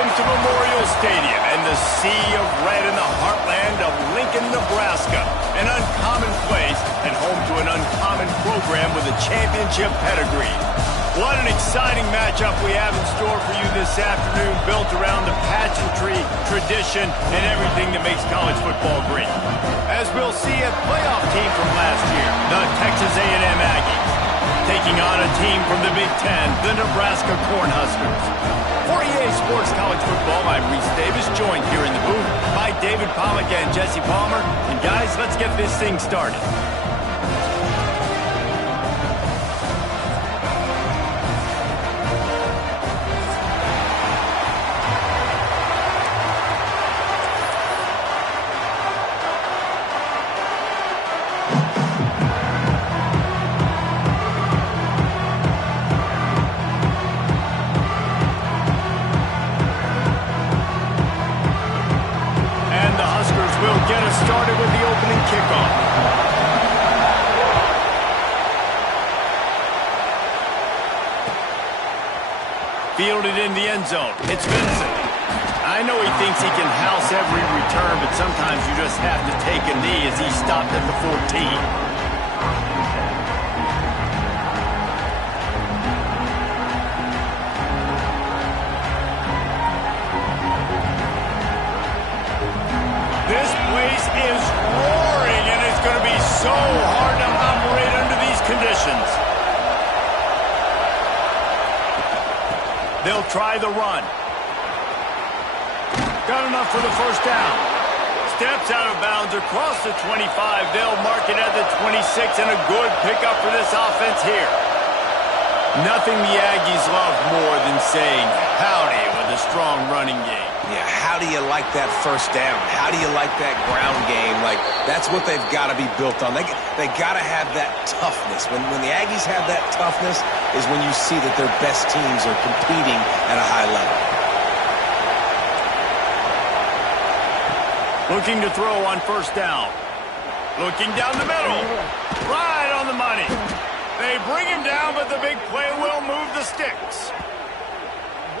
Welcome to Memorial Stadium and the sea of red in the heartland of Lincoln, Nebraska. An uncommon place and home to an uncommon program with a championship pedigree. What an exciting matchup we have in store for you this afternoon, built around the pageantry, tradition, and everything that makes college football great. As we'll see, a playoff team from last year, the Texas A&M Aggies, taking on a team from the Big Ten, the Nebraska Cornhuskers. For EA Sports College Football, I'm Reese Davis, joined here in the booth by David Pollack and Jesse Palmer. And guys, let's get this thing started. Get us started with the opening kickoff. Fielded in the end zone. It's Vincent. I know he thinks he can house every return, but sometimes you just have to take a knee as he stopped at the 14. This place is roaring, and it's going to be so hard to operate under these conditions. They'll try the run. Got enough for the first down. Steps out of bounds across the 25. They'll mark it at the 26, and a good pickup for this offense here. Nothing the Aggies love more than saying howdy with a strong running game. Yeah, how do you like that first down? How do you like that ground game? Like, that's what they've got to be built on. They got to have that toughness. When the Aggies have that toughness is when you see that their best teams are competing at a high level. Looking to throw on first down. Looking down the middle. Right on the money. They bring him down, but the big play will move the sticks.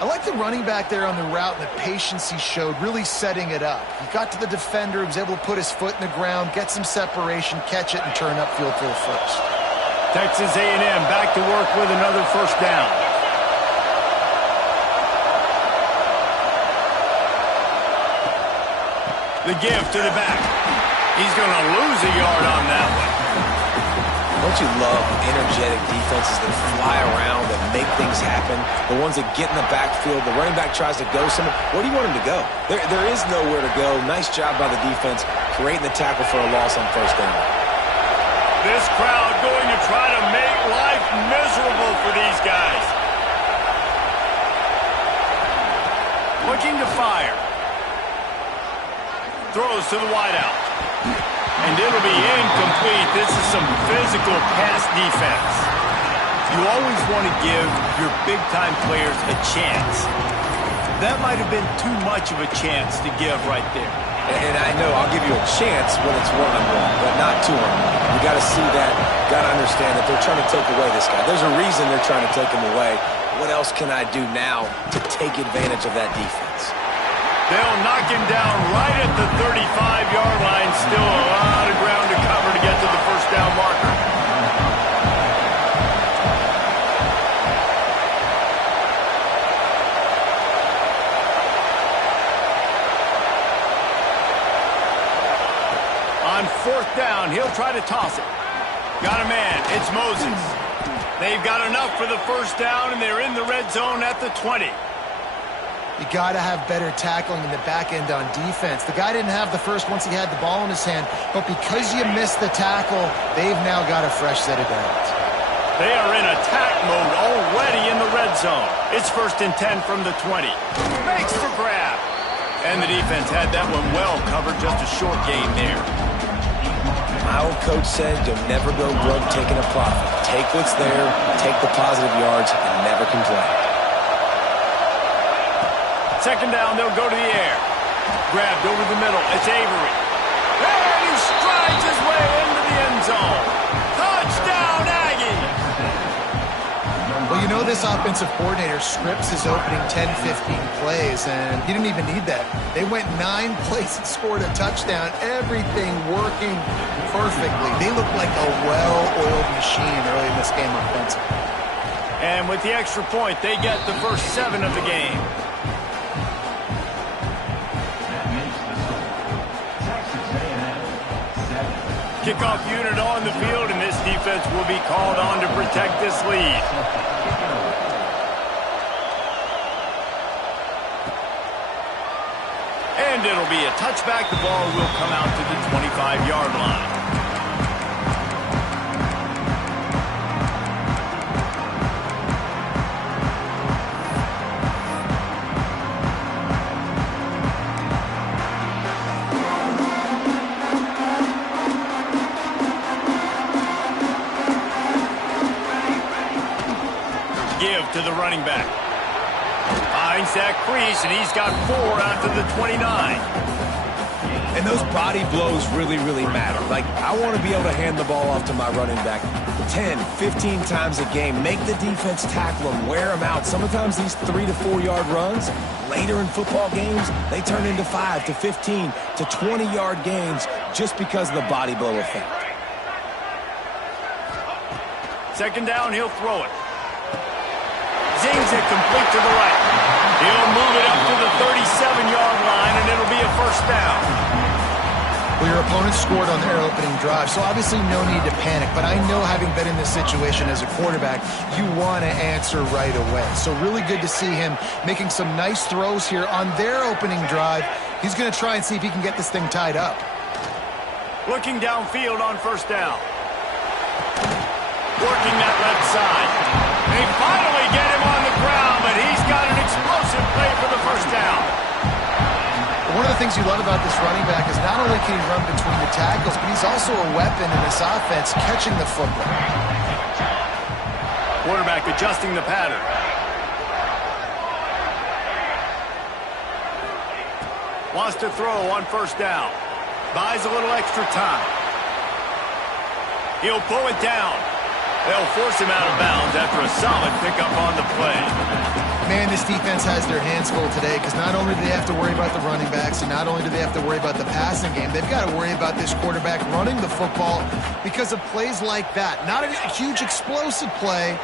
I like the running back there on the route and the patience he showed, really setting it up. He got to the defender, was able to put his foot in the ground, get some separation, catch it, and turn upfield for the first. Texas A&M back to work with another first down. The give to the back. He's going to lose a yard on that one. Don't you love energetic defenses that fly around, that make things happen? The ones that get in the backfield, the running back tries to go somewhere. Where do you want him to go? There is nowhere to go. Nice job by the defense, creating the tackle for a loss on first down. This crowd going to try to make life miserable for these guys. Looking to fire. Throws to the wideout. And it'll be incomplete. This is some physical pass defense. You always want to give your big-time players a chance. That might have been too much of a chance to give right there. And I know I'll give you a chance when it's one-on-one, but not two-on-one. You got to see that, got to understand that they're trying to take away this guy. There's a reason they're trying to take him away. What else can I do now to take advantage of that defense? They'll knock him down right at the 35-yard line. Still a lot of ground to cover to get to the first down marker. On fourth down, he'll try to toss it. Got a man. It's Moses. They've got enough for the first down, and they're in the red zone at the 20. You got to have better tackling in the back end on defense. The guy didn't have the first once he had the ball in his hand, but because you missed the tackle, they've now got a fresh set of downs. They are in attack mode already in the red zone. It's 1st and 10 from the 20. Makes the grab. And the defense had that one well covered, just a short gain there. My old coach said you'll never go broke taking a profit. Take what's there, take the positive yards, and never complain. Second down, they'll go to the air. Grabbed over the middle. It's Avery. And he strides his way into the end zone. Touchdown, Aggie! Well, you know this offensive coordinator scripts his opening 10, 15 plays, and he didn't even need that. They went 9 plays and scored a touchdown. Everything working perfectly. They look like a well-oiled machine early in this game offensively. And with the extra point, they get the first 7 of the game. Kickoff unit on the field, and this defense will be called on to protect this lead. And it'll be a touchback. The ball will come out to the 25-yard line. Give to the running back. Finds that crease, and he's got 4 out to the 29. And those body blows really, really matter. Like, I want to be able to hand the ball off to my running back 10, 15 times a game. Make the defense tackle them, wear them out. Sometimes these 3 to 4 yard runs, later in football games, they turn into 5 to 15 to 20-yard gains just because of the body blow effect. Second down, he'll throw it. Zings it complete to the right. He'll move it up to the 37-yard line, and it'll be a first down. Well, your opponent scored on their opening drive, so obviously no need to panic. But I know, having been in this situation as a quarterback, you want to answer right away. So really good to see him making some nice throws here on their opening drive. He's going to try and see if he can get this thing tied up. Looking downfield on first down. Working that left side. They finally get him on the ground, but he's got an explosive play for the first down. One of the things you love about this running back is not only can he run between the tackles, but he's also a weapon in this offense, catching the football. Quarterback adjusting the pattern. Wants to throw on first down. Buys a little extra time. He'll pull it down. They'll force him out of bounds after a solid pickup on the play. Man, this defense has their hands full today, because not only do they have to worry about the running backs, and not only do they have to worry about the passing game, they've got to worry about this quarterback running the football because of plays like that. Not a huge explosive play,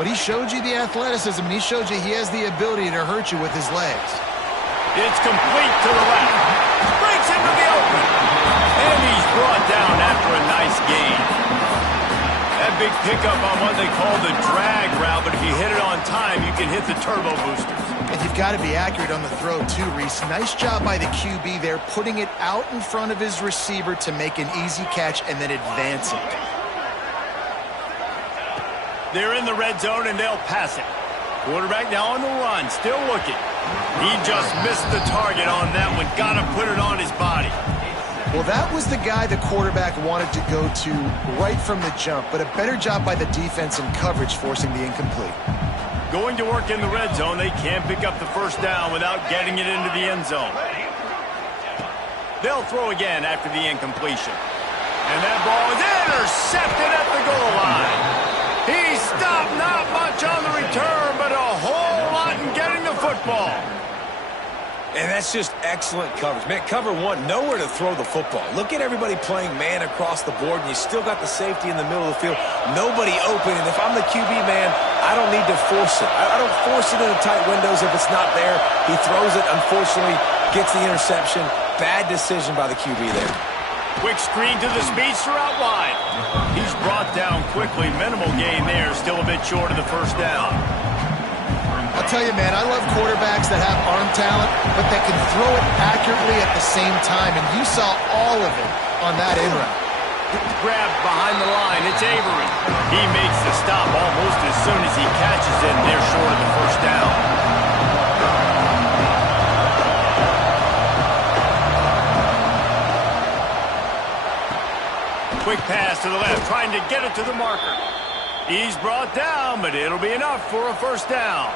but he showed you the athleticism, and he showed you he has the ability to hurt you with his legs. It's complete to the left. Breaks into the open. And he's brought down after a nice gain. That big pickup on what they call the drag route, but if you hit it on time, you can hit the turbo boosters. And you've got to be accurate on the throw too, Reese. Nice job by the QB there, putting it out in front of his receiver to make an easy catch and then advance it. They're in the red zone, and they'll pass it. Quarterback now on the run, still looking. He just missed the target on that one. Got to put it on his body. Well, that was the guy the quarterback wanted to go to right from the jump, but a better job by the defense in coverage, forcing the incomplete. Going to work in the red zone, they can't pick up the first down without getting it into the end zone. They'll throw again after the incompletion. And that ball is intercepted at the goal line. He stopped, not much on the return, but a whole lot in getting the football. And that's just excellent coverage. Man, cover one, nowhere to throw the football. Look at everybody playing man across the board, and you still got the safety in the middle of the field. Nobody open, and if I'm the QB, man, I don't need to force it. I don't force it into tight windows if it's not there. He throws it, unfortunately, gets the interception. Bad decision by the QB there. Quick screen to the speedster out wide. He's brought down quickly. Minimal gain there, still a bit short of the first down. I'll tell you, man, I love quarterbacks that have arm talent, but that can throw it accurately at the same time, and you saw all of it on that in route. Grabbed behind the line, it's Avery. He makes the stop almost as soon as he catches it, and they're short of the first down. Quick pass to the left, trying to get it to the marker. He's brought down, but it'll be enough for a first down.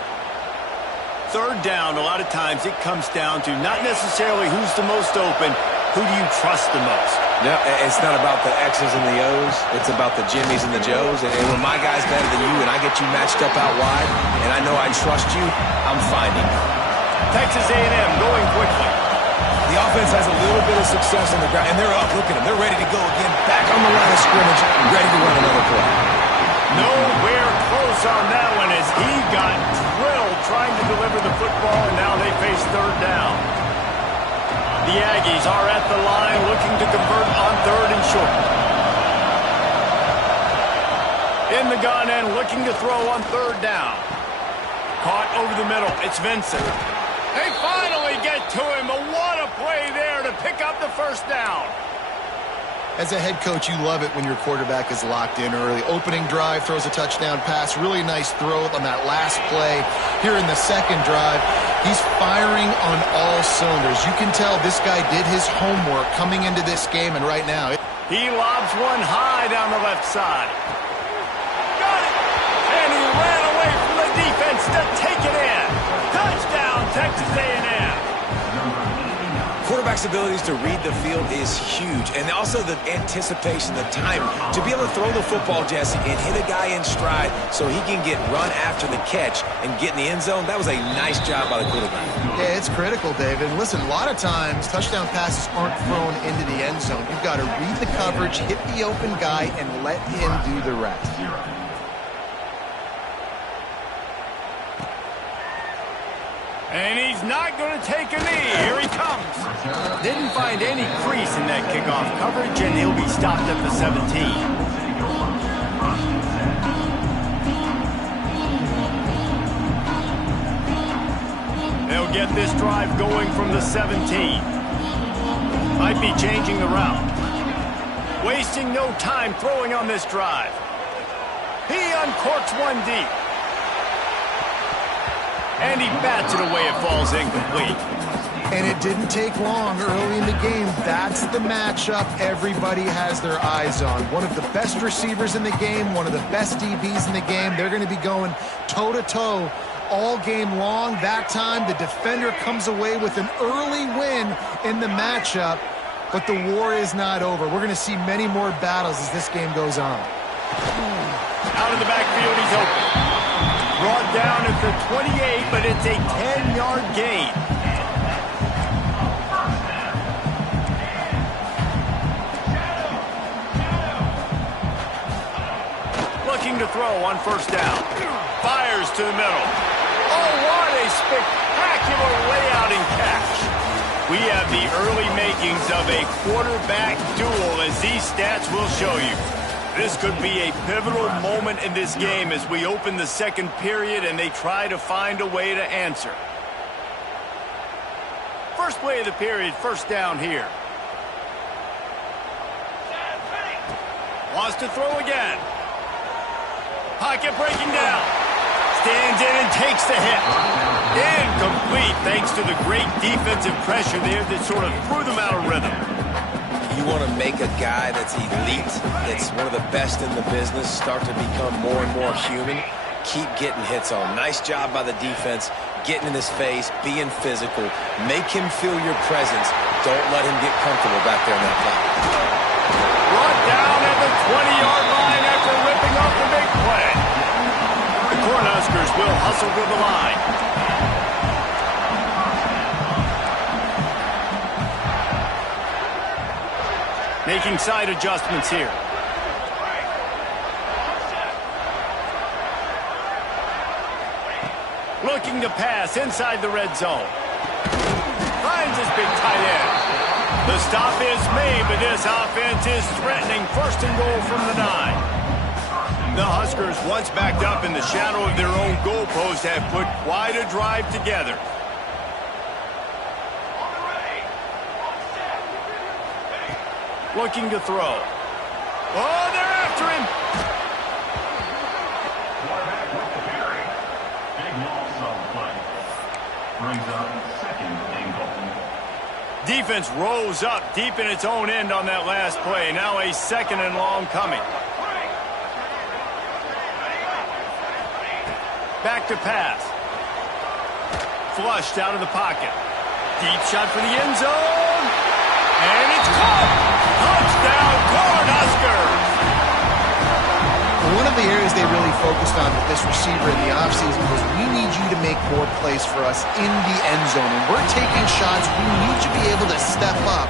Third down, a lot of times it comes down to not necessarily who's the most open, who do you trust the most? No, it's not about the X's and the O's. It's about the Jimmies and the Joes. And when my guy's better than you and I get you matched up out wide, and I know I trust you, I'm finding you. Texas A&M going quickly. The offense has a little bit of success on the ground, and they're up. Look at them. They're ready to go again. Back on the line of scrimmage, ready to run another play. Nowhere close on that one as he got drilled trying to deliver the football, and now they face third down. The Aggies are at the line looking to convert on third and short. In the gun and looking to throw on third down. Caught over the middle. It's Vincent. They finally get to him, but what a play there to pick up the first down. As a head coach, you love it when your quarterback is locked in early. Opening drive, throws a touchdown pass. Really nice throw on that last play. Here in the second drive, he's firing on all cylinders. You can tell this guy did his homework coming into this game, and right now... He lobs one high down the left side. Got it! And he ran away from the defense to take it in. Touchdown, Texas A&M. Quarterback's abilities to read the field is huge, and also the anticipation, the time to be able to throw the football, Jesse, and hit a guy in stride so he can get run after the catch and get in the end zone. That was a nice job by the quarterback. Yeah, it's critical, David. And listen, a lot of times touchdown passes aren't thrown into the end zone. You've got to read the coverage, hit the open guy, and let him do the rest. And he's not going to take a knee. Here he comes. Didn't find any crease in that kickoff coverage, and he'll be stopped at the 17. They'll get this drive going from the 17. Might be changing the route. Wasting no time throwing on this drive. He uncorks one deep. And he bats it away. It falls incomplete. And it didn't take long early in the game. That's the matchup everybody has their eyes on. One of the best receivers in the game, one of the best DBs in the game. They're going to be going toe-to-toe all game long. That time, the defender comes away with an early win in the matchup. But the war is not over. We're going to see many more battles as this game goes on. Out of the backfield, he's open. Brought down at the 28, but it's a 10-yard gain. Looking to throw on first down. Fires to the middle. Oh, what a spectacular layout and catch. We have the early makings of a quarterback duel, as these stats will show you. This could be a pivotal moment in this game as we open the second period and they try to find a way to answer. First play of the period, first down here. Wants to throw again. Pocket breaking down. Stands in and takes the hit. Incomplete thanks to the great defensive pressure there that sort of threw them out of rhythm. You want to make a guy that's elite, that's one of the best in the business, start to become more and more human, keep getting hits on. Nice job by the defense, getting in his face, being physical. Make him feel your presence. Don't let him get comfortable back there in that pocket. Brought down at the 20-yard line after ripping off the big play. The Cornhuskers will hustle to the line. Making side adjustments here. Looking to pass inside the red zone. Finds his big tight end. The stop is made, but this offense is threatening first and goal from the 9. The Huskers, once backed up in the shadow of their own goalpost, have put quite a drive together. Looking to throw. Oh, they're after him. Quarterback with the carry. Big loss on the play. Brings up second and goal. Defense rose up deep in its own end on that last play. Now a second and long coming. Back to pass. Flushed out of the pocket. Deep shot for the end zone. And it's caught. Touchdown, Cornhuskers. One of the areas they really focused on with this receiver in the offseason was we need you to make more plays for us in the end zone. And we're taking shots. We need you to be able to step up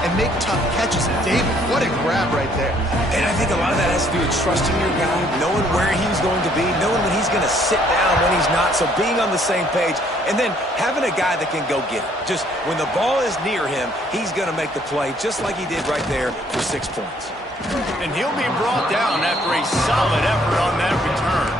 and make tough catches. And David, what a grab right there. And I think a lot of that has to do with trusting your guy, knowing where he's going to be, knowing when he's going to sit down, when he's not. So being on the same page, and then having a guy that can go get it. Just when the ball is near him, he's going to make the play just like he did right there for 6 points. And he'll be brought down after a solid effort on that return.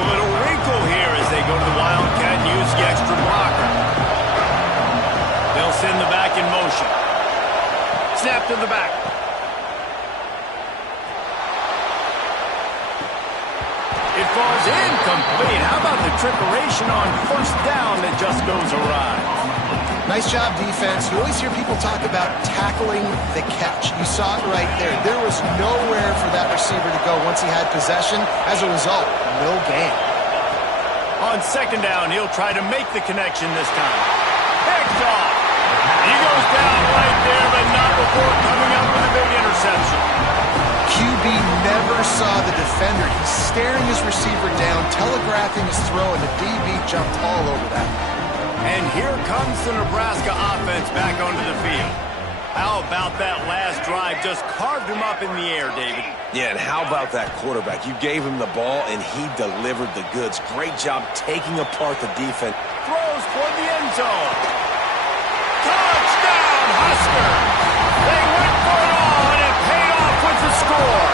A little wrinkle here as they go to the Wildcat and use the extra blocker. They'll send the back in motion. Snap to the back. It falls incomplete. How about the trickeration on first down that just goes awry? Nice job, defense. You always hear people talk about tackling the catch. You saw it right there. There was nowhere for that receiver to go once he had possession. As a result, no gain. On second down, he'll try to make the connection this time. Picked off. He goes down right there, but not before coming up with a big interception. QB never saw the defender. He's staring his receiver down, telegraphing his throw, and the DB jumped all over that. And here comes the Nebraska offense back onto the field. How about that last drive? Just carved him up in the air, David. Yeah, and how about that quarterback? You gave him the ball, and he delivered the goods. Great job taking apart the defense. Throws toward the end zone. Touchdown, Huskers! They went for it all, and it paid off with the score.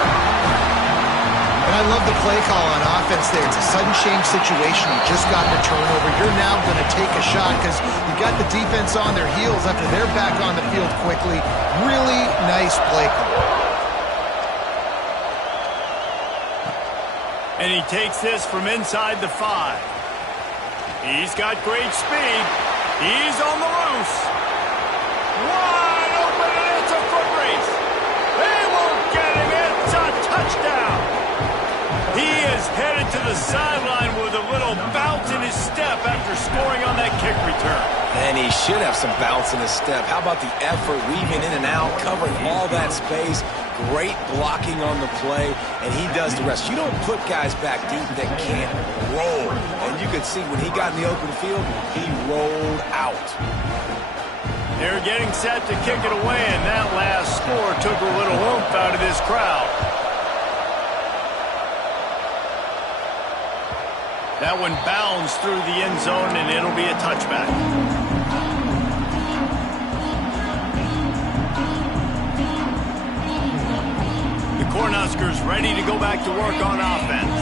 And I love the play call on offense there. It's a sudden change situation. You just got the turnover. You're now going to take a shot because you got the defense on their heels after they're back on the field quickly. Really nice play call. And he takes this from inside the 5. He's got great speed. He's on the loose. Wide open, and it's a foot race. They won't get him. It's a touchdown. He is headed to the sideline with a little bounce in his step after scoring on that kick return. And he should have some bounce in his step. How about the effort, weaving in and out, covering all that space. Great blocking on the play, and he does the rest. You don't put guys back deep that can't roll. And you could see when he got in the open field, he rolled out. They're getting set to kick it away, and that last score took a little oomph out of this crowd. That one bounds through the end zone, and it'll be a touchback. The Cornhuskers ready to go back to work on offense.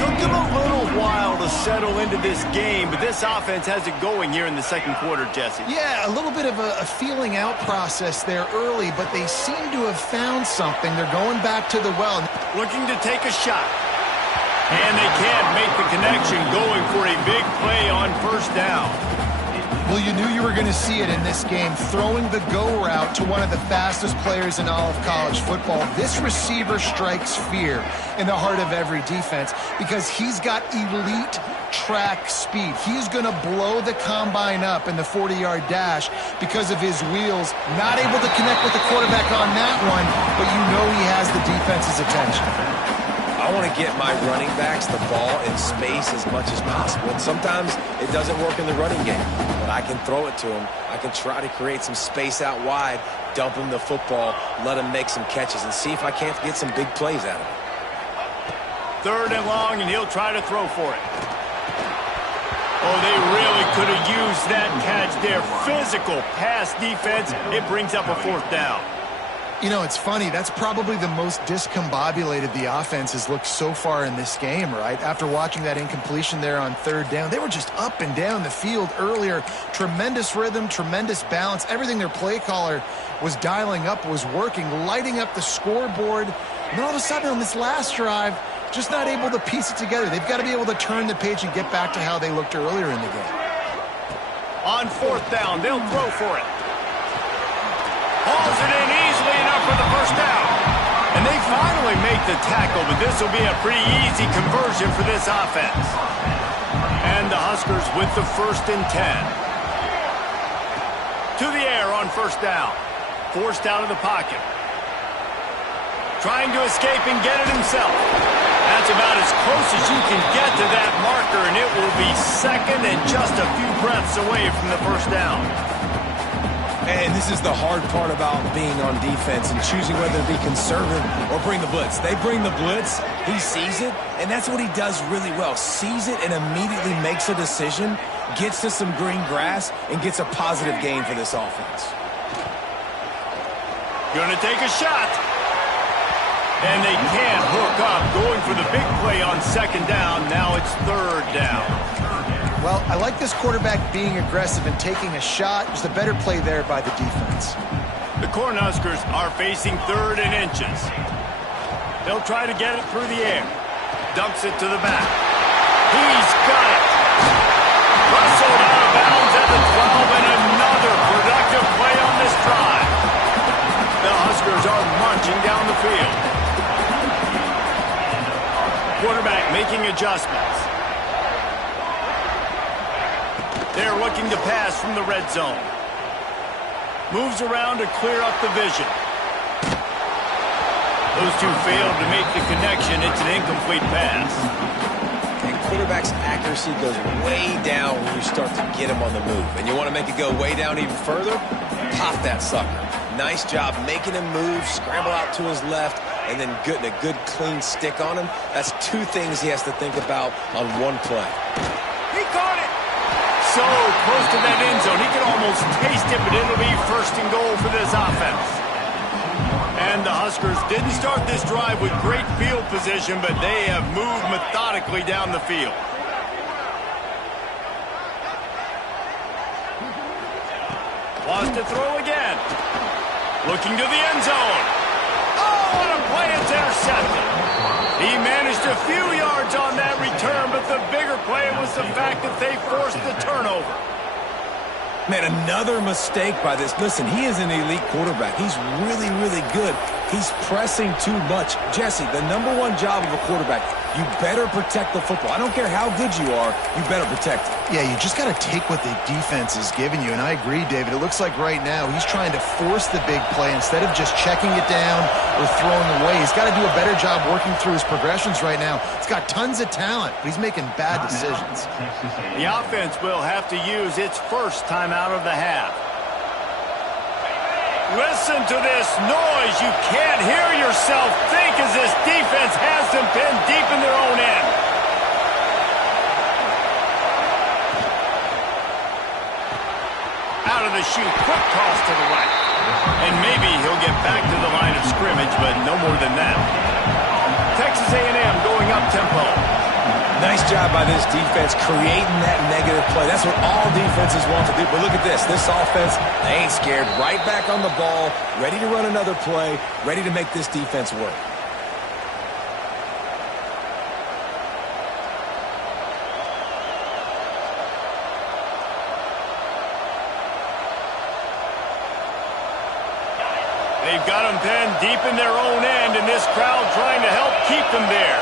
Took them a little while to settle into this game, but this offense has it going here in the second quarter, Jesse. Yeah, a little bit of a feeling out process there early, but they seem to have found something. They're going back to the well. Looking to take a shot. And they can't make the connection, going for a big play on first down. Well, you knew you were going to see it in this game, throwing the go route to one of the fastest players in all of college football. This receiver strikes fear in the heart of every defense because he's got elite track speed. He's going to blow the combine up in the 40-yard dash because of his wheels. Not able to connect with the quarterback on that one, but you know he has the defense's attention. I want to get my running backs the ball in space as much as possible. And sometimes it doesn't work in the running game, but I can throw it to them. I can try to create some space out wide, dump him the football, let him make some catches, and see if I can't get some big plays out of it. 3rd and long, and he'll try to throw for it. Oh, they really could have used that catch there. Physical pass defense. It brings up a 4th down. You know, it's funny. That's probably the most discombobulated the offense has looked so far in this game, right? After watching that incompletion there on 3rd down, they were just up and down the field earlier. Tremendous rhythm, tremendous balance. Everything their play caller was dialing up was working, lighting up the scoreboard. And then all of a sudden on this last drive, just not able to piece it together. They've got to be able to turn the page and get back to how they looked earlier in the game. On 4th down, they'll throw for it. Hauls it in easily enough for the first down. And they finally make the tackle, but this will be a pretty easy conversion for this offense. And the Huskers with the 1st and 10. To the air on 1st down. Forced out of the pocket. Trying to escape and get it himself. That's about as close as you can get to that marker, and it will be 2nd and just a few breaths away from the 1st down. And this is the hard part about being on defense and choosing whether to be conservative or bring the blitz. They bring the blitz, he sees it, and that's what he does really well. Sees it and immediately makes a decision, gets to some green grass, and gets a positive gain for this offense. Gonna take a shot. And they can't hook up. Going for the big play on 2nd down. Now it's 3rd down. Well, I like this quarterback being aggressive and taking a shot. There's a better play there by the defense. The Cornhuskers are facing 3rd and inches. They'll try to get it through the air. Dumps it to the back. He's got it. Rustled out of bounds at the 12, and another productive play on this drive. The Huskers are marching down the field. Quarterback making adjustments. They're looking to pass from the red zone. Moves around to clear up the vision. Those two failed to make the connection. It's an incomplete pass. And quarterback's accuracy goes way down when you start to get him on the move. And you want to make it go way down even further? Pop that sucker. Nice job making him move, scramble out to his left, and then getting a good clean stick on him. That's 2 things he has to think about on one play. He caught it. So close to that end zone. He can almost taste it, but it'll be 1st and goal for this offense. And the Huskers didn't start this drive with great field position, but they have moved methodically down the field. Wants to throw again. Looking to the end zone. Oh, what a play. It's intercepted. He managed a few yards on that return, but the bigger play was the fact that they forced the turnover. Man, another mistake by this. Listen, he is an elite quarterback. He's really, really good. He's pressing too much. Jesse, the #1 job of a quarterback, you better protect the football. I don't care how good you are, you better protect it. Yeah, you just got to take what the defense is giving you. And I agree, David. It looks like right now he's trying to force the big play instead of just checking it down or throwing away. He's got to do a better job working through his progressions right now. He's got tons of talent, but he's making bad decisions. The offense will have to use its 1st time out of the half. Listen to this noise. You can't hear yourself think as this defense has them pinned deep in their own end. Out of the chute, quick toss to the right. And maybe he'll get back to the line of scrimmage, but no more than that. Texas A&M going up tempo. Nice job by this defense creating that negative play. That's what all defenses want to do. But look at this. This offense, they ain't scared. Right back on the ball, ready to run another play, ready to make this defense work. They've got them pinned deep in their own end, and this crowd trying to help keep them there.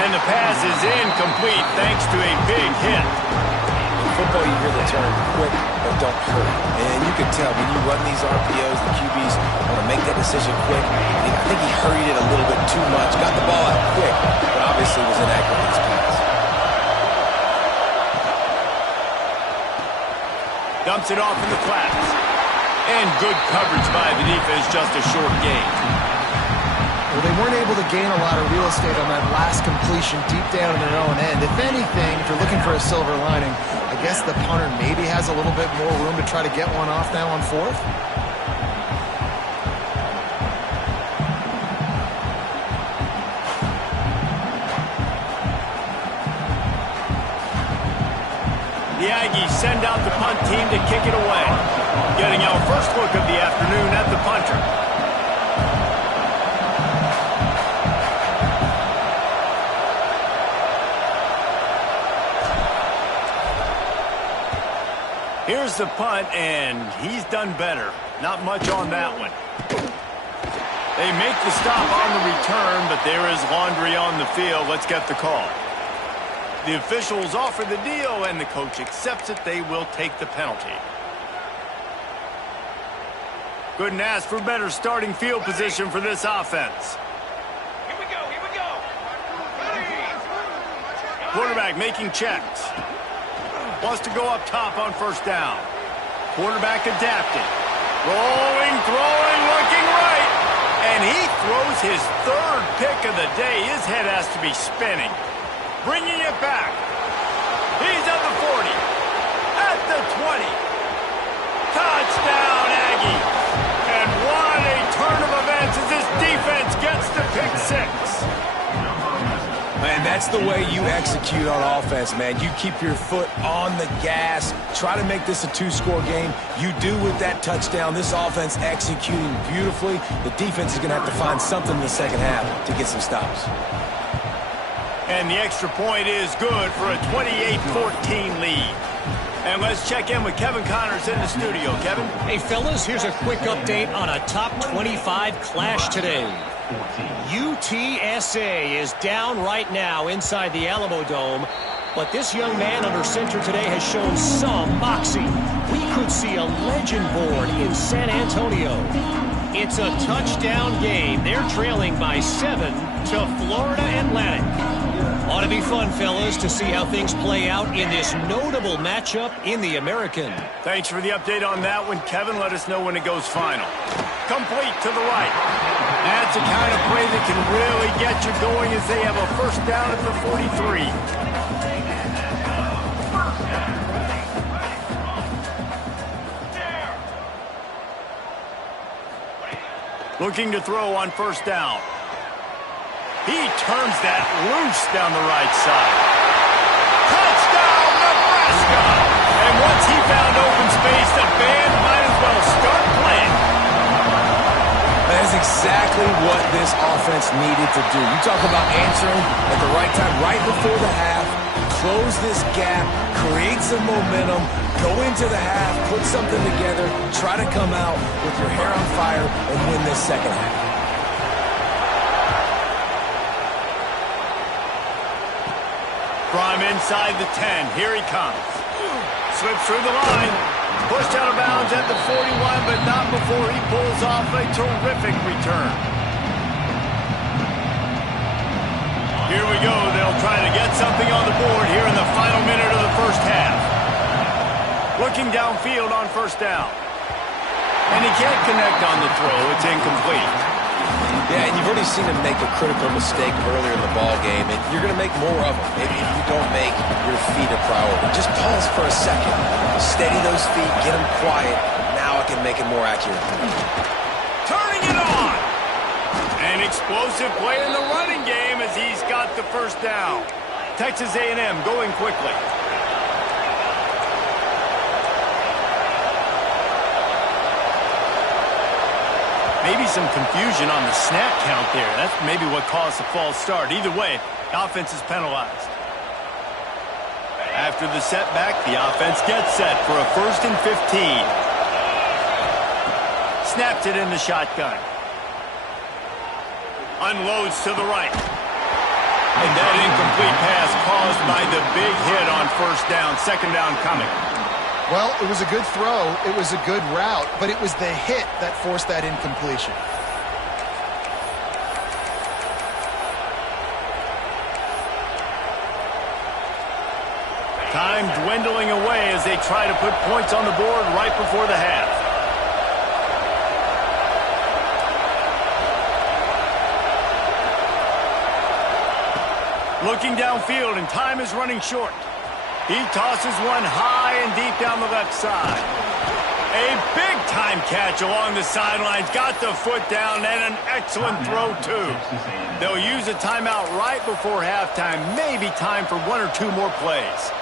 And the pass is incomplete thanks to a big hit. In football, you hear the term quick but don't hurry. And you can tell when you run these RPOs, the QBs want to make that decision quick. I think he hurried it a little bit too much. Got the ball out quick, but obviously was inaccurate in his pass. Dumps it off in the flats. And good coverage by the defense, just a short gain. Well, they weren't able to gain a lot of real estate on that last completion deep down in their own end. If anything, if you're looking for a silver lining, I guess the punter maybe has a little bit more room to try to get one off now on 4th. The Aggies send out the punt team to kick it away. Getting our first look of the afternoon at the punter. Here's the punt, and he's done better. Not much on that one. They make the stop on the return, but there is laundry on the field. Let's get the call. The officials offer the deal, and the coach accepts it. They will take the penalty. Couldn't ask for better starting field position for this offense. Here we go, here we go. Quarterback making checks. Wants to go up top on first down. Quarterback adapting. Rolling, throwing, looking right. And he throws his third pick of the day. His head has to be spinning. Bringing it back. He's at the 40. At the 20. Touchdown, Aggie. And what a turn of events as this defense gets the pick six. Man, that's the way you execute on offense, man. You keep your foot on the gas. Try to make this a two-score game. You do with that touchdown. This offense executing beautifully. The defense is going to have to find something in the second half to get some stops. And the extra point is good for a 28-14 lead. And let's check in with Kevin Connors in the studio. Kevin? Hey, fellas, here's a quick update on a top 25 clash today. UTSA is down right now inside the Alamo Dome, but this young man under center today has shown some moxie. We could see a legend born in San Antonio. It's a touchdown game. They're trailing by 7 to Florida Atlantic. Ought to be fun, fellas, to see how things play out in this notable matchup in the American. Thanks for the update on that one, Kevin. Let us know when it goes final. Complete to the right. That's the kind of play that can really get you going as they have a first down at the 43. Looking to throw on first down. He turns that loose down the right side. Touchdown, Nebraska! And once he found open space, the band might as well start playing. That is exactly what this offense needed to do. You talk about answering at the right time, right before the half, close this gap, create some momentum, go into the half, put something together, try to come out with your hair on fire and win this second half. From inside the 10, here he comes. Slips through the line. Pushed out of bounds at the 41, but not before he pulls off a terrific return. Here we go. They'll try to get something on the board here in the final minute of the first half. Looking downfield on first down. And he can't connect on the throw. It's incomplete. Yeah, and you've already seen him make a critical mistake earlier in the ball game, and you're going to make more of them if you don't make your feet a priority. Just pause for a second, steady those feet, get them quiet. Now I can make it more accurate. Turning it on! An explosive play in the running game as he's got the first down. Texas A&M going quickly. Maybe some confusion on the snap count there. That's maybe what caused the false start. Either way, the offense is penalized. After the setback, the offense gets set for a 1st and 15. Snaps it in the shotgun. Unloads to the right. And that incomplete pass caused by the big hit on first down. Second down coming. Well, it was a good throw, it was a good route, but it was the hit that forced that incompletion. Time dwindling away as they try to put points on the board right before the half. Looking downfield, and time is running short. He tosses one high and deep down the left side. A big-time catch along the sidelines. Got the foot down and an excellent throw, too. They'll use a timeout right before halftime. Maybe time for 1 or 2 more plays.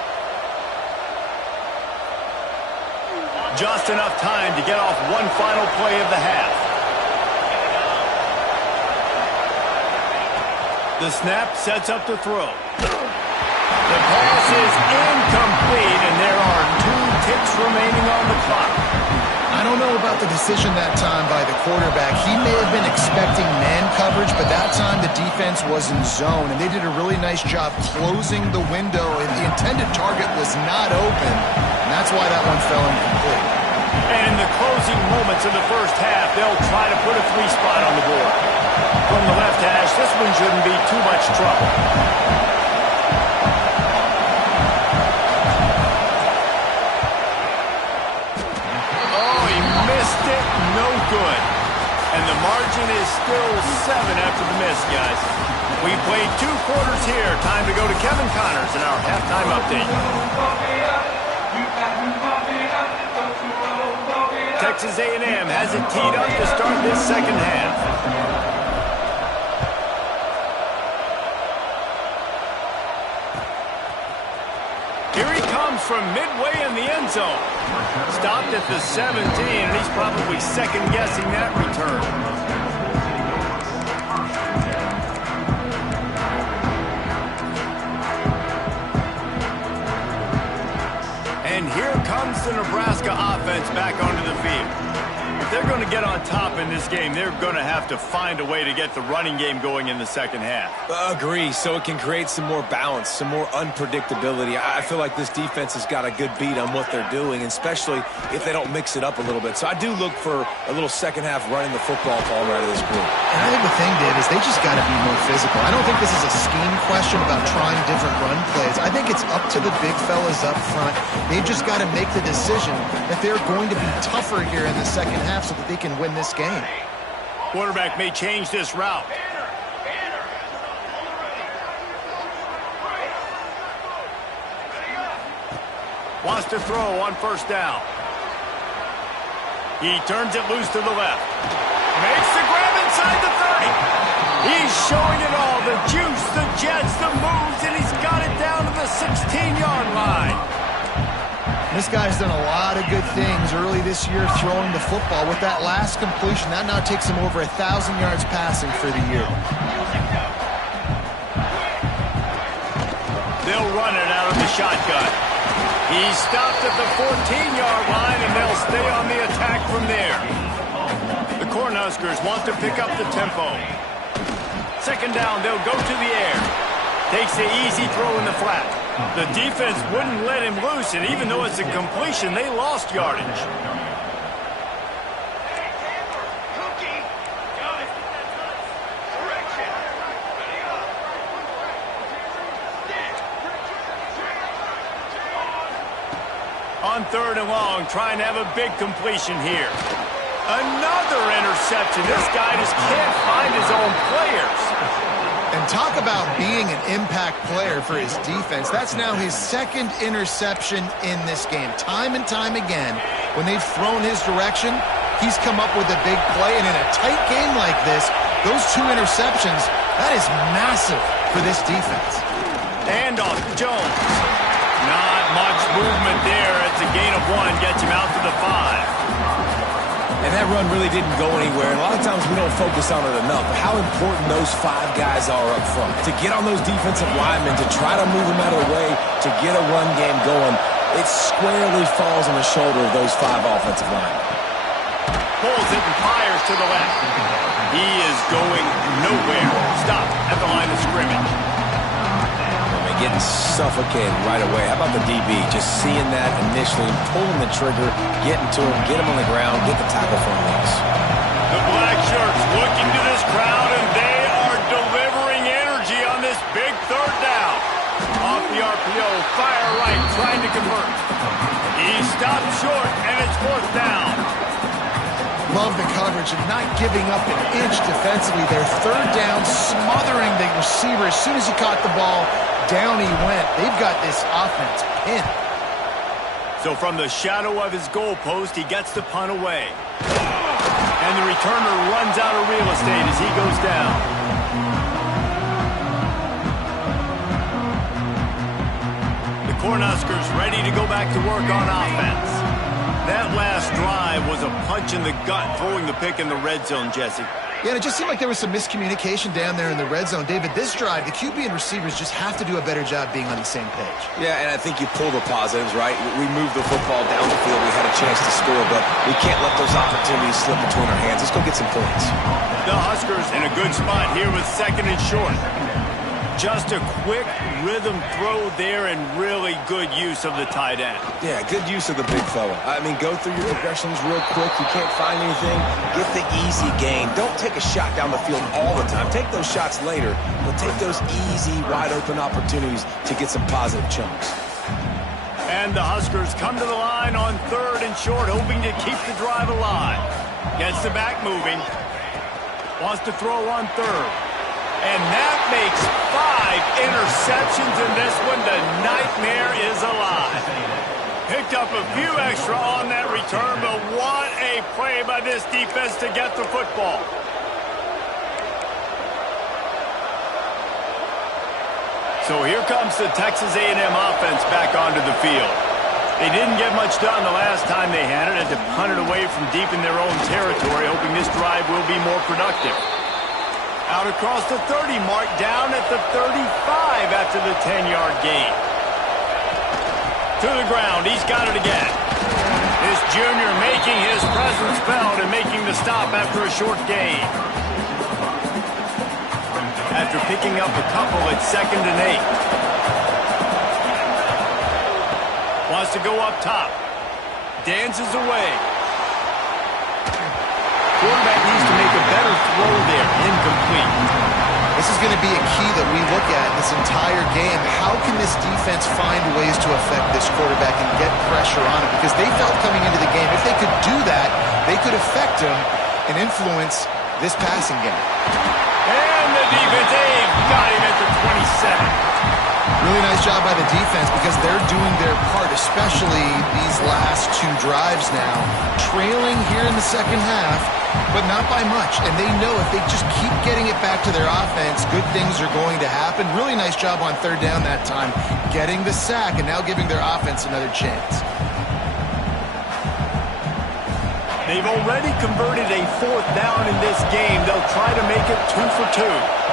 Just enough time to get off one final play of the half. The snap sets up the throw. The pass is incomplete, and there are 2 ticks remaining on the clock. I don't know about the decision that time by the quarterback. He may have been expecting man coverage, but that time the defense was in zone, and they did a really nice job closing the window, and the intended target was not open, and that's why that one fell incomplete. And in the closing moments of the first half, they'll try to put a 3-spot on the board. From the left hash, this one shouldn't be too much trouble. No good. And the margin is still 7 after the miss, guys. We played 2 quarters here. Time to go to Kevin Connors in our halftime update. Texas A&M has it teed up to start this second half. Here he comes from midway in the end zone. Stopped at the 17, and he's probably second-guessing that return. And here comes the Nebraska offense back onto the field. If they're going to get on top in this game, they're going to have to find a way to get the running game going in the second half. Agree, so it can create some more balance, some more unpredictability. I feel like this defense has got a good beat on what they're doing, especially if they don't mix it up a little bit. So I do look for a little second half running the football ball right of this group. And I think the thing, Dave, is they just got to be more physical. I don't think this is a scheme question about trying different run plays. I think it's up to the big fellas up front. They've just got to make the decision that they're going to be tougher here in the second half so that they can win this game. Quarterback may change this route. Wants to throw on first down. He turns it loose to the left. Makes the grab inside the 30. He's showing it all. The juice, the jets, the moves, and he's got it down to the 16-yard line. This guy's done a lot of good things early this year throwing the football. With that last completion, that now takes him over 1,000 yards passing for the year. They'll run it out of the shotgun. He stopped at the 14-yard line, and they'll stay on the attack from there. The Cornhuskers want to pick up the tempo. Second down, they'll go to the air. Takes the easy throw in the flat. The defense wouldn't let him loose, and even though it's a completion, they lost yardage. On third and long, trying to have a big completion here. Another interception. This guy just can't find his own players. And talk about being an impact player for his defense. That's now his second interception in this game. Time and time again, when they've thrown his direction, he's come up with a big play. And in a tight game like this, those 2 interceptions, that is massive for this defense. Handoff to Jones. Not much movement there. It's a gain of 1, gets him out to the 5. And that run really didn't go anywhere. And a lot of times we don't focus on it enough. How important those 5 guys are up front. To get on those defensive linemen, to try to move them out of the way, to get a run game going, it squarely falls on the shoulder of those 5 offensive linemen. Pulls it and fires to the left. He is going nowhere. Stop at the line of scrimmage. Getting suffocated right away. How about the DB? Just seeing that initially, pulling the trigger, getting to him, get him on the ground, get the tackle from loose. The black shirts looking to this crowd, and they are delivering energy on this big third down. Off the RPO, fire right, trying to convert. He stopped short, and it's 4th down. Love the coverage and not giving up an inch defensively. Their third down, smothering the receiver. As soon as he caught the ball, down he went. They've got this offense pinned. So from the shadow of his goalpost, he gets the punt away. And the returner runs out of real estate as he goes down. The Cornhuskers ready to go back to work on offense. That last drive was a punch in the gut, throwing the pick in the red zone, Jesse. Yeah, and it just seemed like there was some miscommunication down there in the red zone. David, this drive, the QB and receivers just have to do a better job being on the same page. Yeah, and I think you pull the positives, right? We moved the football down the field. We had a chance to score, but we can't let those opportunities slip between our hands. Let's go get some points. The Huskers in a good spot here with 2nd and short. Just a quick rhythm throw there and really good use of the tight end. Yeah, good use of the big fella. I mean, go through your progressions real quick. You can't find anything. Get the easy gain. Don't take a shot down the field all the time. Take those shots later, but take those easy, wide-open opportunities to get some positive chunks. And the Huskers come to the line on 3rd and short, hoping to keep the drive alive. Gets the back moving. Wants to throw on 3rd. And that makes 5 interceptions in this one. The nightmare is alive. Picked up a few extra on that return, but what a play by this defense to get the football. So here comes the Texas A&M offense back onto the field. They didn't get much done the last time they had it, had to punt it away from deep in their own territory, hoping this drive will be more productive. Out across the 30 mark, down at the 35 after the 10-yard gain. To the ground, he's got it again. This junior making his presence felt and making the stop after a short gain. After picking up a couple at 2nd and 8. Wants to go up top. Dances away. Quarterback needs to make a better throw there. Incomplete. This is going to be a key that we look at this entire game. How can this defense find ways to affect this quarterback and get pressure on him? Because they felt coming into the game, if they could do that, they could affect him and influence this passing game. And the defense, they've got him at the 27. Really nice job by the defense because they're doing their part, especially these last 2 drives now. Trailing here in the second half, but not by much. And they know if they just keep getting it back to their offense, good things are going to happen. Really nice job on 3rd down that time, getting the sack and now giving their offense another chance. They've already converted a 4th down in this game. They'll try to make it 2 for 2.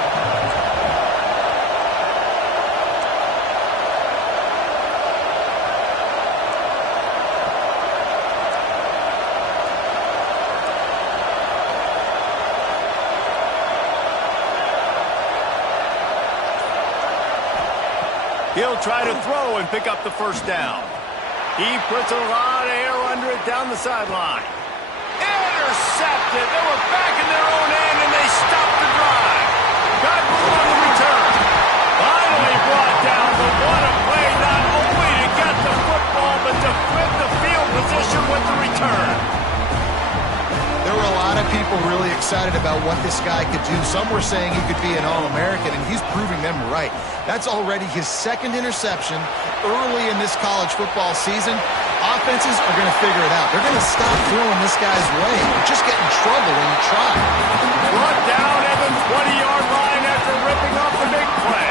He'll try to throw and pick up the 1st down. He puts a lot of air under it down the sideline. Intercepted. They were back in their own end, and they stopped the drive. Got room on the return. Finally brought down, but what a play, not only to get the football, but to flip the field position with the return. There were a lot of people really excited about what this guy could do. Some were saying he could be an All-American, and he's proving them right. That's already his 2nd interception early in this college football season. Offenses are going to figure it out. They're going to stop throwing this guy's way. You're just get in trouble when you try. Brought down at the 20-yard line after ripping off the big play.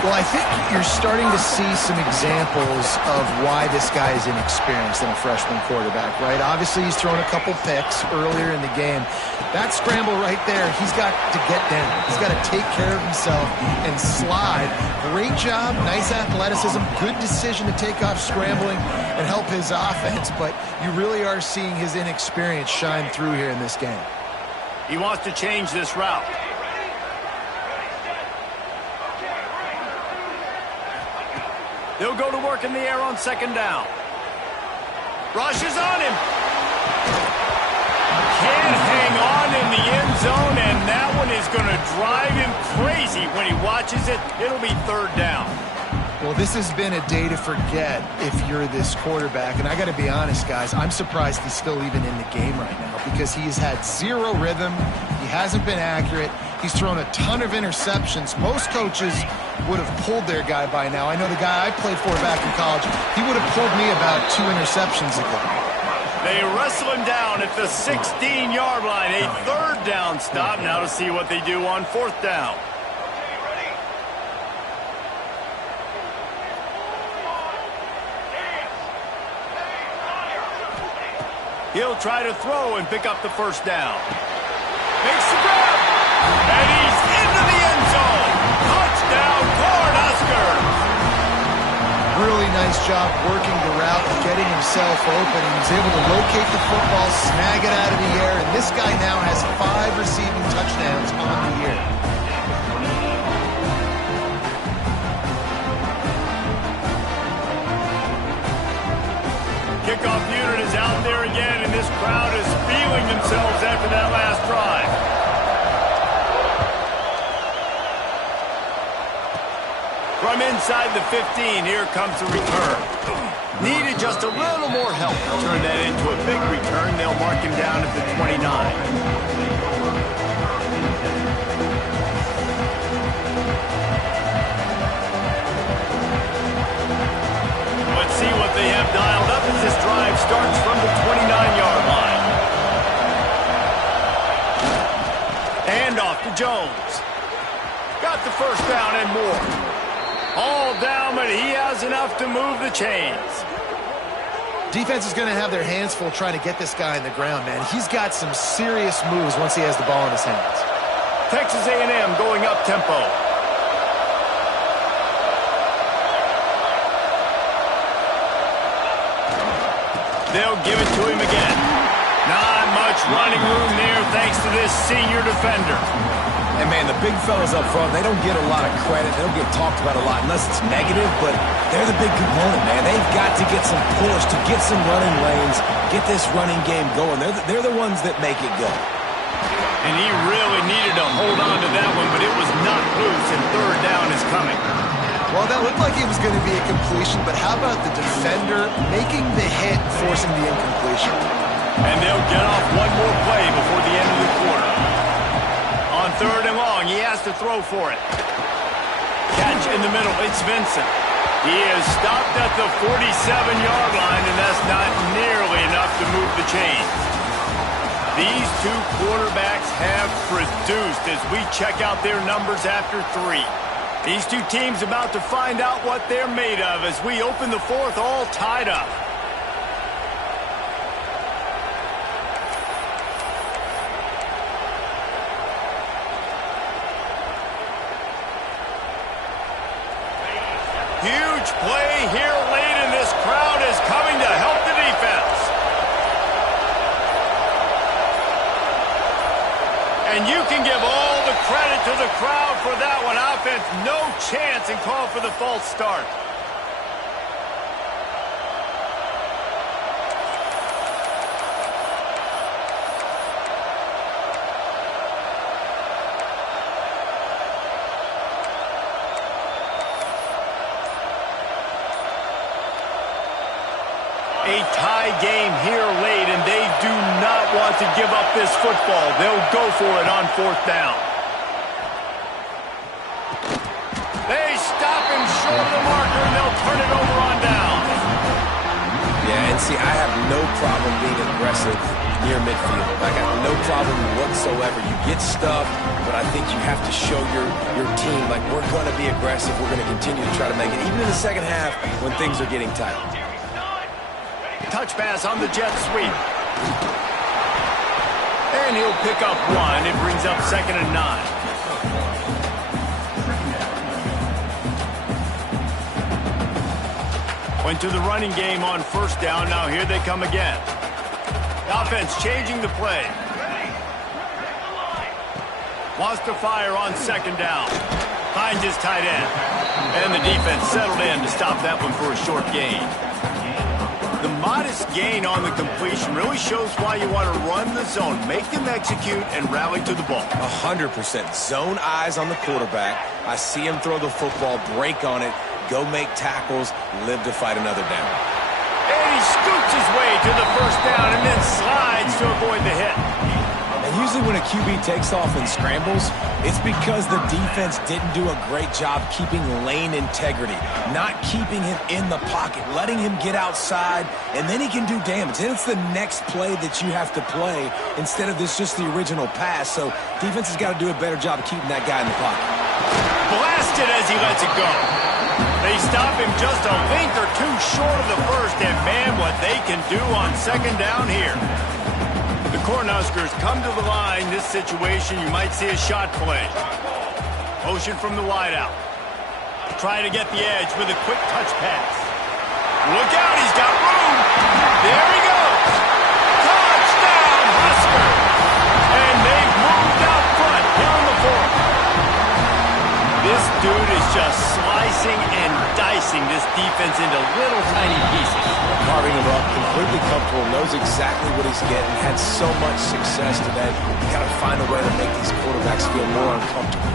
Well, I think you're starting to see some examples of why this guy is inexperienced in a freshman quarterback, right? Obviously, he's thrown a couple picks earlier in the game. That scramble right there, he's got to get down. He's got to take care of himself and slide. Great job, nice athleticism, good decision to take off scrambling and help his offense, but you really are seeing his inexperience shine through here in this game. He wants to change this route. They'll go to work in the air on 2nd down. Rush is on him. Can't hang on in the end zone, and that one is going to drive him crazy when he watches it. It'll be 3rd down. Well, this has been a day to forget if you're this quarterback. And I got to be honest, guys, I'm surprised he's still even in the game right now because he has had 0 rhythm. He hasn't been accurate. He's thrown a ton of interceptions. Most coaches would have pulled their guy by now. I know the guy I played for back in college, he would have pulled me about 2 interceptions ago. They wrestle him down at the 16-yard line. A 3rd down stop. Now to see what they do on 4th down. He'll try to throw and pick up the 1st down. Makes the grab. And he's into the end zone. Touchdown, Cornhuskers. Really nice job working the route and getting himself open. He was able to locate the football, snag it out of the air, and this guy now has 5 receiving touchdowns on the year. Kickoff unit is out there again, and this crowd is feeling themselves after that last drive. From inside the 15, here comes the return. Needed just a little more help to turn that into a big return. They'll mark him down at the 29. Let's see what they have dialed up as this drive starts from the 29-yard line. Handoff to Jones. Got the first down and more. All down, but he has enough to move the chains. Defense is going to have their hands full trying to get this guy on the ground, man. He's got some serious moves once he has the ball in his hands. Texas A&M going up tempo. They'll give it to him again. Not much running room there thanks to this senior defender. And, man, the big fellas up front, they don't get a lot of credit. They don't get talked about a lot unless it's negative, but they're the big component, man. They've got to get some push, to get some running lanes, get this running game going. They're the ones that make it go. And he really needed to hold on to that one, but it was not loose, and third down is coming. Well, that looked like it was going to be a completion, but how about the defender making the hit, forcing the incompletion? And they'll get off one more play before the end of the quarter. On third and long, he has to throw for it. Catch in the middle, it's Vincent. He is stopped at the 47-yard line, and that's not nearly enough to move the chains. These two quarterbacks have produced as we check out their numbers after 3. These two teams about to find out what they're made of as we open the fourth all tied up. Huge play here late, and this crowd is coming to help the defense. And you can give all the credit to the crowd for that one. Offense, no chance, and call for the false start. A tie game here late, and they do not want to give up this football. They'll go for it on fourth down. They stop him short of the marker, and they'll turn it over on down. Yeah, and see, I have no problem being aggressive near midfield. I got no problem whatsoever. You get stuffed, but I think you have to show your team, like, we're going to be aggressive. We're going to continue to try to make it, even in the second half when things are getting tight. Touch pass on the jet sweep. And he'll pick up one. It brings up 2nd and 9. Went to the running game on first down. Now here they come again. Offense changing the play. Wants to fire on 2nd down. Finds his tight end. And the defense settled in to stop that one for a short gain. The modest gain on the completion really shows why you want to run the zone, make them execute, and rally to the ball. 100%. Zone eyes on the quarterback. I see him throw the football, break on it, go make tackles, live to fight another down. And he scoots his way to the first down and then slides to avoid the hit. And usually when a QB takes off and scrambles, it's because the defense didn't do a great job keeping lane integrity, not keeping him in the pocket, letting him get outside, and then he can do damage. And it's the next play that you have to play instead of just the original pass. So defense has got to do a better job of keeping that guy in the pocket. Blasted as he lets it go. They stop him just a length or two short of the first, and man, what they can do on 2nd down here. The Cornhuskers come to the line. This situation, you might see a shot play. Motion from the wideout. Trying to get the edge with a quick touch pass. Look out, he's got room. There he goes. Touchdown, Huskers. And they've moved out front here in the fourth. This dude is just slicing and dicing this defense into little tiny pieces. Carving him up, completely comfortable, knows exactly what he's getting, had so much success today. You got to find a way to make these quarterbacks feel more uncomfortable.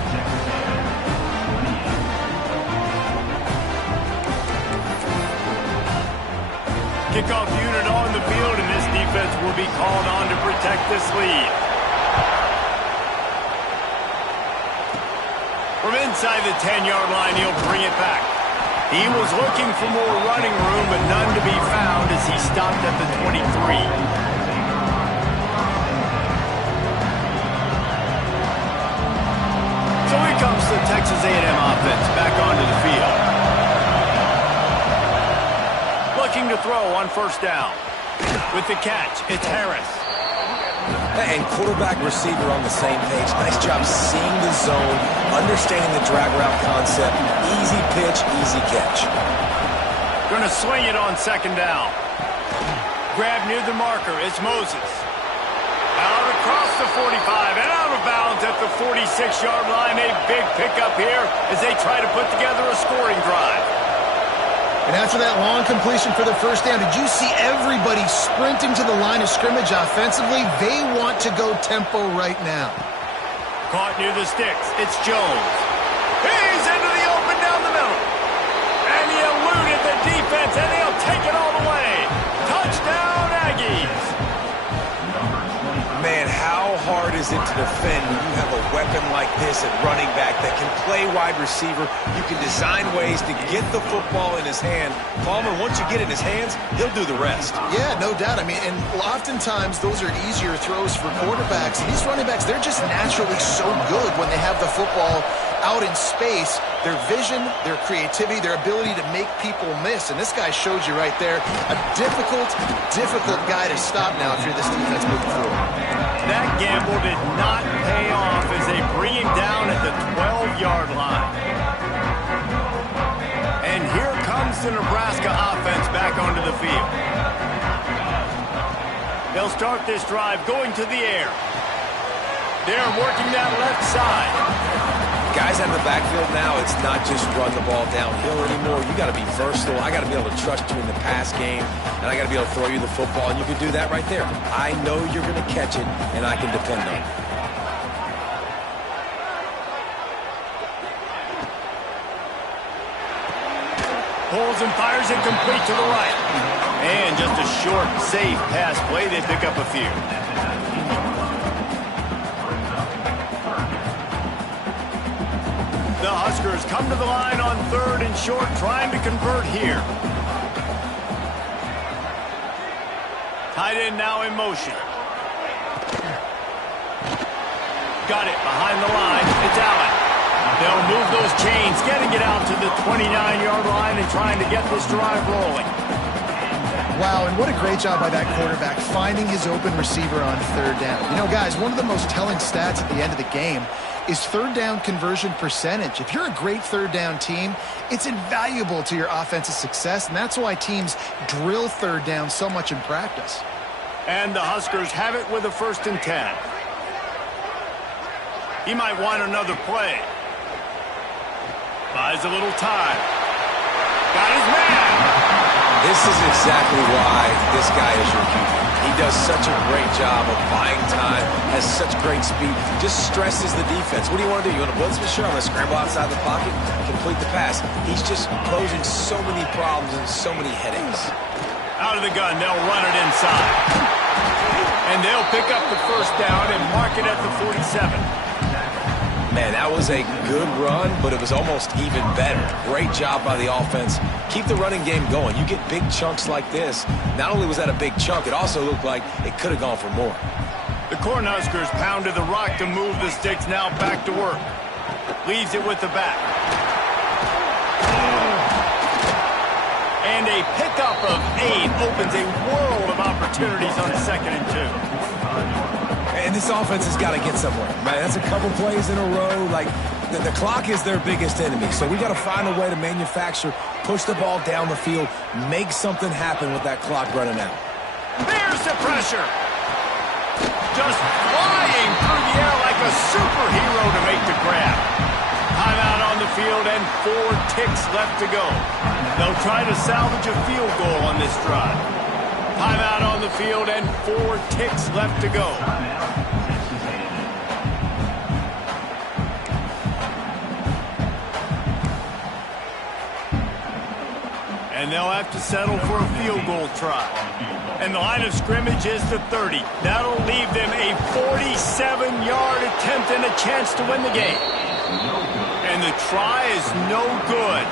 Kickoff unit on the field, and this defense will be called on to protect this lead. From inside the 10-yard line, he'll bring it back. He was looking for more running room, but none to be found as he stopped at the 23. So here comes the Texas A&M offense back onto the field. Looking to throw on first down. With the catch, it's Harris. And quarterback receiver on the same page. Nice job seeing the zone, understanding the drag route concept. Easy pitch, easy catch. Going to swing it on second down. Grab near the marker. It's Moses. Out across the 45 and out of bounds at the 46-yard line. A big pickup here as they try to put together a scoring drive. And after that long completion for the first down, did you see everybody sprinting to the line of scrimmage offensively? They want to go tempo right now. Caught near the sticks. It's Jones. He's into the open down the middle. And he eluded the defense, and he'll take it all the way. Touchdown, Aggies. Man, how hard is it to defend when you have a weapon like this at running back that can play wide receiver? You can design ways to get the football in his hand. Palmer, once you get it in his hands, he'll do the rest. Yeah, no doubt. I mean, and oftentimes those are easier throws for quarterbacks. And these running backs, they're just naturally so good when they have the football out in space. Their vision, their creativity, their ability to make people miss. And this guy showed you right there, a difficult guy to stop now if you're this defense moving forward. That gamble did not pay off as they bring him down at the 12-yard line. And here comes the Nebraska offense back onto the field. They'll start this drive going to the air. They're working that left side. Guys out of the backfield now, it's not just run the ball downhill anymore. You got to be versatile. I got to be able to trust you in the pass game, and I got to be able to throw you the football, and you can do that right there. I know you're going to catch it, and I can depend on it. Pulls and fires it complete to the right. And just a short, safe pass play. They pick up a few. The Huskers come to the line on third and short, trying to convert here. Tight end now in motion. Got it behind the line. It's Allen. They'll move those chains, getting it out to the 29-yard line and trying to get this drive rolling. Wow, and what a great job by that quarterback finding his open receiver on third down. You know, guys, one of the most telling stats at the end of the game is third down conversion percentage. If you're a great third down team, it's invaluable to your offensive success, and that's why teams drill third down so much in practice. And the Huskers have it with a 1st and 10. He might want another play. Buys a little time. Got his man. This is exactly why this guy is your QB. He does such a great job of buying time, has such great speed, just stresses the defense. What do you want to do? You want to blitz for sure? I'm going to scramble outside the pocket, complete the pass. He's just posing so many problems and so many headaches. Out of the gun, they'll run it inside. And they'll pick up the first down and mark it at the 47. Man, that was a good run, but it was almost even better. Great job by the offense. Keep the running game going. You get big chunks like this. Not only was that a big chunk, it also looked like it could have gone for more. The Cornhuskers pounded the rock to move the sticks, now back to work. Leaves it with the back. And a pickup of 8 opens a world of opportunities on 2nd and 2. this offense has got to get somewhere, right? That's a couple plays in a row. Like, the clock is their biggest enemy. So we got to find a way to manufacture, push the ball down the field, make something happen with that clock running out. There's the pressure. Just flying through the air like a superhero to make the grab. Timeout on the field and 4 ticks left to go. They'll try to salvage a field goal on this drive. Timeout on the field and 4 ticks left to go. And they'll have to settle for a field goal try. And the line of scrimmage is the 30. That'll leave them a 47-yard attempt and a chance to win the game. And the try is no good.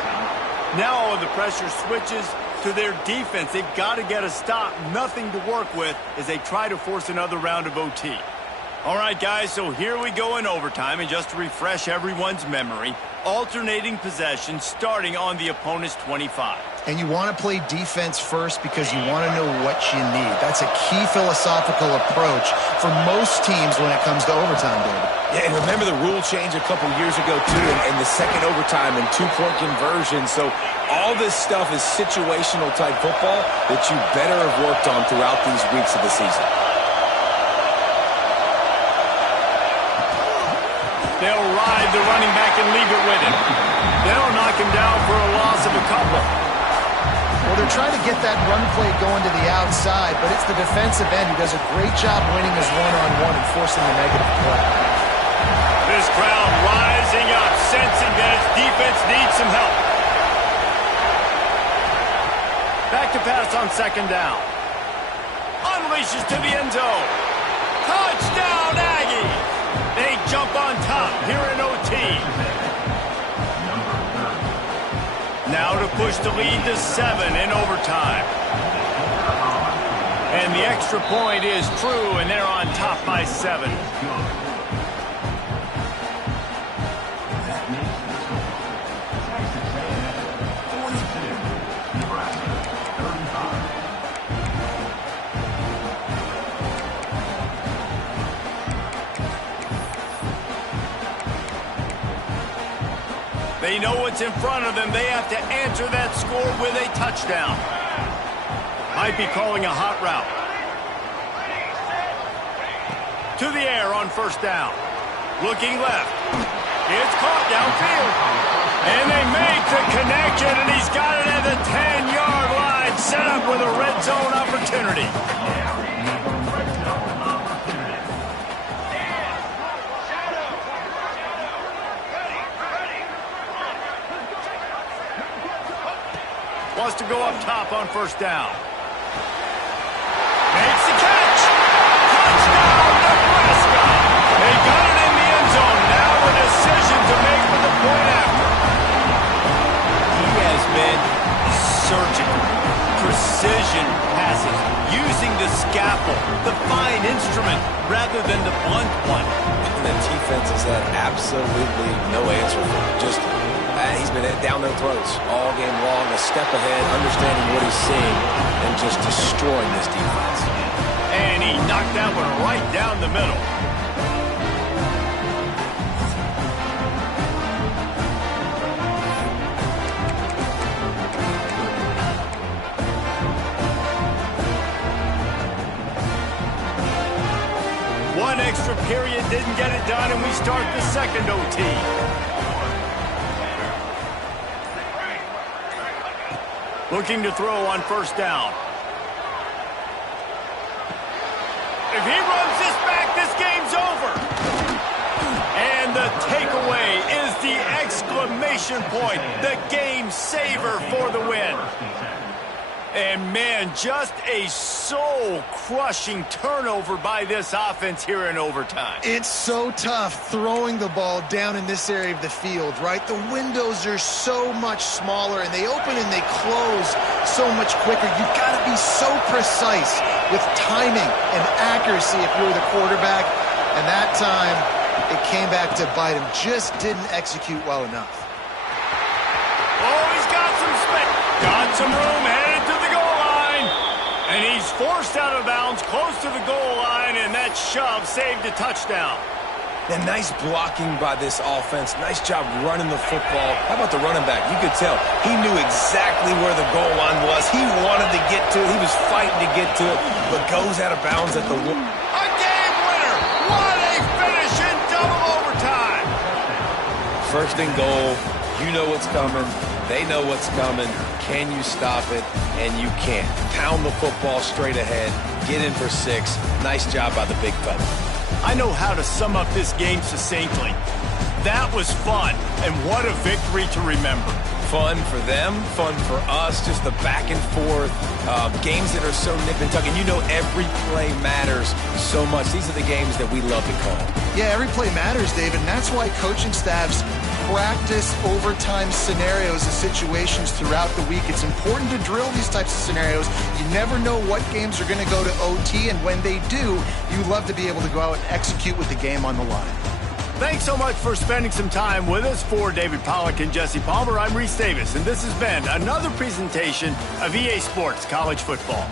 Now all of the pressure switches to their defense. They've got to get a stop. Nothing to work with as they try to force another round of OT. All right, guys, so here we go in overtime. And just to refresh everyone's memory, alternating possession starting on the opponent's 25. And you want to play defense first because you want to know what you need. That's a key philosophical approach for most teams when it comes to overtime, David. Yeah, and remember the rule change a couple years ago, too, in the second overtime and 2-point conversion. So all this stuff is situational type football that you better have worked on throughout these weeks of the season. They'll ride the running back and leave it with him. They'll knock him down for a loss of a couple. Well, they're trying to get that run play going to the outside, but it's the defensive end who does a great job winning his one-on-one and forcing the negative play. This crowd rising up, sensing that its defense needs some help. Back to pass on second down. Unleashes to the end zone. Touchdown, Aggies! They jump on top here in OT. Now to push the lead to 7 in overtime. And the extra point is true, and they're on top by 7. They know what's in front of them. They have to answer that score with a touchdown. Might be calling a hot route. To the air on first down. Looking left. It's caught downfield. And they make the connection, and he's got it at the 10-yard line. Set up with a red zone opportunity. Wants to go up top on first down. Makes the catch. Touchdown, Nebraska. They got it in the end zone. Now a decision to make for the point after. He has been surgical. Precision passes. Using the scalpel, the fine instrument, rather than the blunt one. And the defense has had absolutely no answer for him. Just he's been down their throats all game long, a step ahead, understanding what he's seeing, and just destroying this defense. And he knocked that one right down the middle. One extra period didn't get it done, and we start the second OT. Looking to throw on first down. If he runs this back, this game's over. And the takeaway is the exclamation point, the game saver for the win. And, man, just a soul-crushing turnover by this offense here in overtime. It's so tough throwing the ball down in this area of the field, right? The windows are so much smaller, and they open and they close so much quicker. You've got to be so precise with timing and accuracy if you're the quarterback. And that time, it came back to bite him. Just didn't execute well enough. Oh, he's got some space. Got some room, headed to the goal line. And he's forced out of bounds close to the goal line, and that shove saved a touchdown. And nice blocking by this offense. Nice job running the football. How about the running back? You could tell he knew exactly where the goal line was. He wanted to get to it. He was fighting to get to it, but goes out of bounds at the one. A game winner! What a finish in double overtime! First and goal. You know what's coming. They know what's coming. Can you stop it? And you can't. Pound the football straight ahead. Get in for 6. Nice job by the big fella. I know how to sum up this game succinctly. That was fun, and what a victory to remember. Fun for them, fun for us, just the back and forth, games that are so nip and tuck, and you know every play matters so much. These are the games that we love to call. Yeah, every play matters, David, and that's why coaching staffs practice overtime scenarios and situations throughout the week. It's important to drill these types of scenarios. You never know what games are going to go to OT, and when they do, you love to be able to go out and execute with the game on the line. Thanks so much for spending some time with us. For David Pollack and Jesse Palmer, I'm Reese Davis, and this has been another presentation of EA Sports College Football.